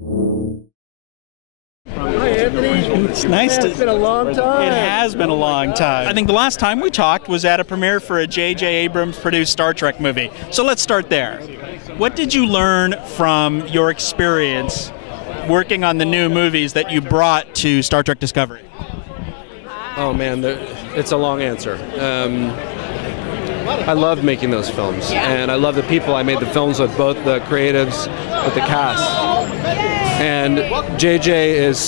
Hi, Anthony. It's nice to... It's been a long time. It has been a long time. I think the last time we talked was at a premiere for a J.J. Abrams-produced Star Trek movie. So let's start there. What did you learn from your experience working on the new movies that you brought to Star Trek Discovery? Oh, man, it's a long answer. I loved making those films, and I love the people I made the films with, both the creatives, with the cast. And JJ is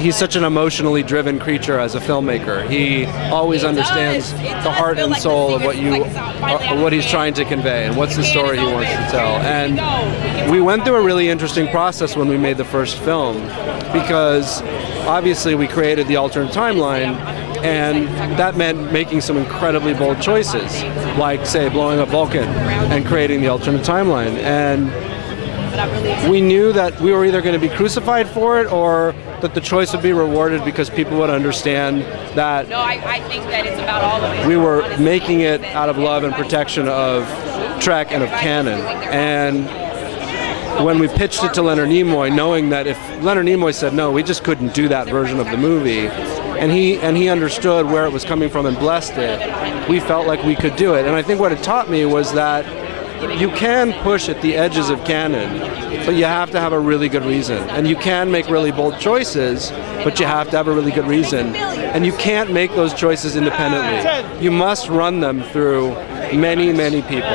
he's such an emotionally driven creature as a filmmaker. He always understands the heart and soul of what he's trying to convey and what's the story he wants to tell. And we went through a really interesting process when we made the first film, because obviously we created the alternate timeline, and that meant making some incredibly bold choices, like, say, blowing up Vulcan and creating the alternate timeline. And we knew that we were either going to be crucified for it, or that the choice would be rewarded because people would understand that we were making it out of love and protection of Trek and of canon. And when we pitched it to Leonard Nimoy, knowing that if Leonard Nimoy said no, we just couldn't do that version of the movie, and he understood where it was coming from and blessed it, we felt like we could do it. And I think what it taught me was that you can push at the edges of canon, but you have to have a really good reason. And you can make really bold choices, but you have to have a really good reason. And you can't make those choices independently. You must run them through many, many people.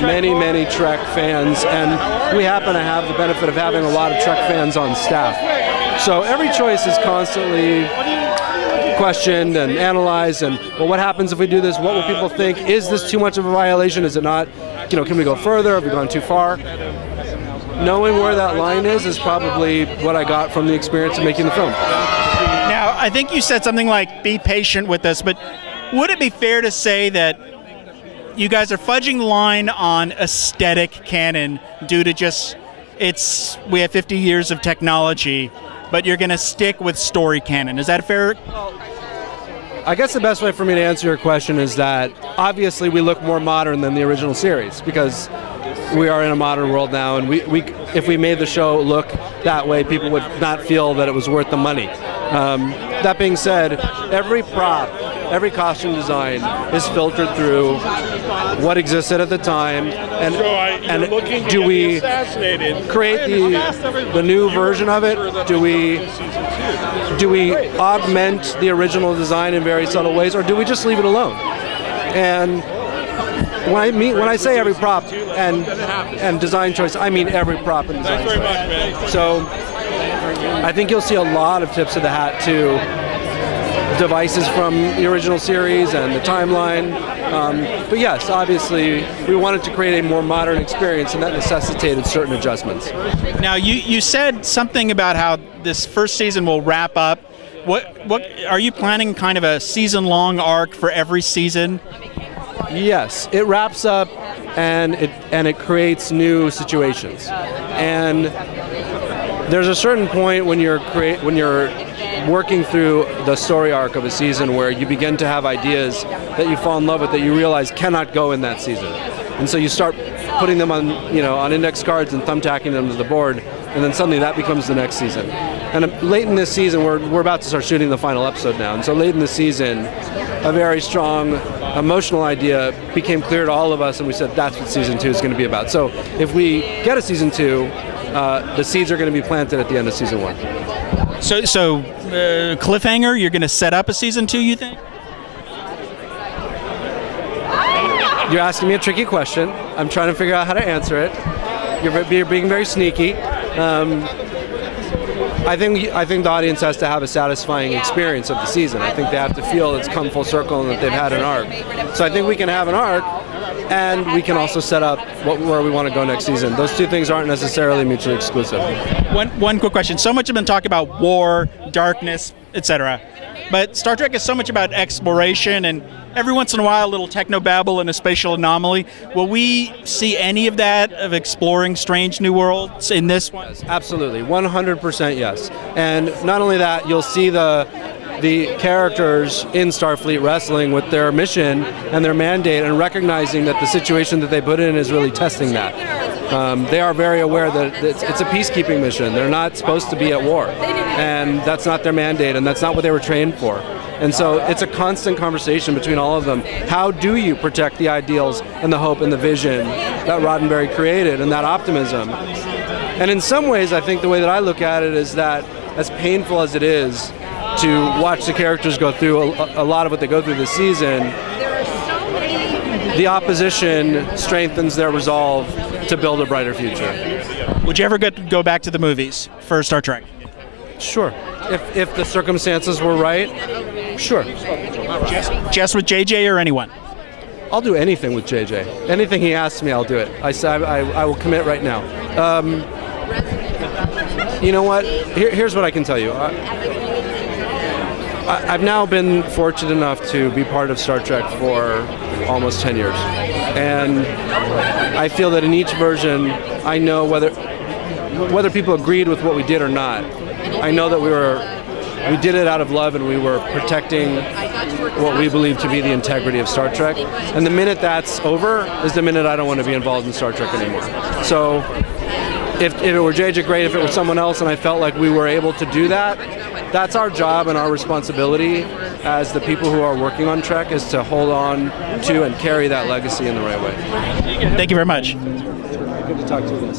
Many Trek fans, and we happen to have the benefit of having a lot of Trek fans on staff. So every choice is constantly questioned and analyzed, and well, what happens if we do this? What will people think? Is this too much of a violation? Is it not? You know, can we go further? Have we gone too far? Knowing where that line is probably what I got from the experience of making the film. Now, I think you said something like, be patient with us, but would it be fair to say that you guys are fudging the line on aesthetic canon due to just, we have 50 years of technology, but you're going to stick with story canon? Is that fair? I guess the best way for me to answer your question is that obviously we look more modern than the original series, because we are in a modern world now, and if we made the show look that way, people would not feel that it was worth the money. That being said, every prop, every costume design is filtered through what existed at the time, and do we create the new version of it? Do we augment the original design in very subtle ways, or do we just leave it alone? And when I say every prop and design choice, I mean every prop and design choice. So I think you'll see a lot of tips of the hat to devices from the original series and the timeline. But yes, obviously, we wanted to create a more modern experience, and that necessitated certain adjustments. Now, you said something about how this first season will wrap up. What are you planning, kind of a season-long arc for every season? Yes, it wraps up, and it creates new situations. And there's a certain point when you're working through the story arc of a season where you begin to have ideas that you fall in love with that you realize cannot go in that season. And so you start putting them on index cards and thumbtacking them to the board, and then suddenly that becomes the next season. And late in this season, we're about to start shooting the final episode now, and so late in the season, a very strong emotional idea became clear to all of us, and we said that's what season 2 is going to be about. So if we get a season 2, the seeds are going to be planted at the end of season 1. So cliffhanger, you're going to set up a season 2, you think? You're asking me a tricky question. I'm trying to figure out how to answer it. You're being very sneaky. I think the audience has to have a satisfying experience of the season. I think they have to feel it's come full circle and that they've had an arc. So I think we can have an arc, and we can also set up where we want to go next season. Those two things aren't necessarily mutually exclusive. One quick question. So much has been talked about war, darkness, etc. But Star Trek is so much about exploration, and every once in a while a little technobabble and a spatial anomaly. Will we see any of that, of exploring strange new worlds in this one? Yes, absolutely, 100% yes. And not only that, you'll see the characters in Starfleet wrestling with their mission and their mandate and recognizing that the situation that they put in is really testing that. They are very aware that it's a peacekeeping mission. They're not supposed to be at war, and that's not their mandate, and that's not what they were trained for. And so it's a constant conversation between all of them. How do you protect the ideals and the hope and the vision that Roddenberry created and that optimism? And in some ways, I think the way that I look at it is that as painful as it is to watch the characters go through a lot of what they go through this season, the opposition strengthens their resolve to build a brighter future. Would you ever go back to the movies for Star Trek? Sure. If the circumstances were right, sure. Just with JJ or anyone? I'll do anything with JJ. Anything he asks me, I'll do it. I will commit right now. You know what? Here's what I can tell you. I've now been fortunate enough to be part of Star Trek for almost 10 years. And I feel that in each version, I know whether people agreed with what we did or not. I know that we did it out of love, and we were protecting what we believe to be the integrity of Star Trek. And the minute that's over is the minute I don't want to be involved in Star Trek anymore. So if it were JJ, great. If it were someone else and I felt like we were able to do that, that's our job and our responsibility as the people who are working on Trek, is to hold on to and carry that legacy in the right way. Thank you very much. Good to talk to you.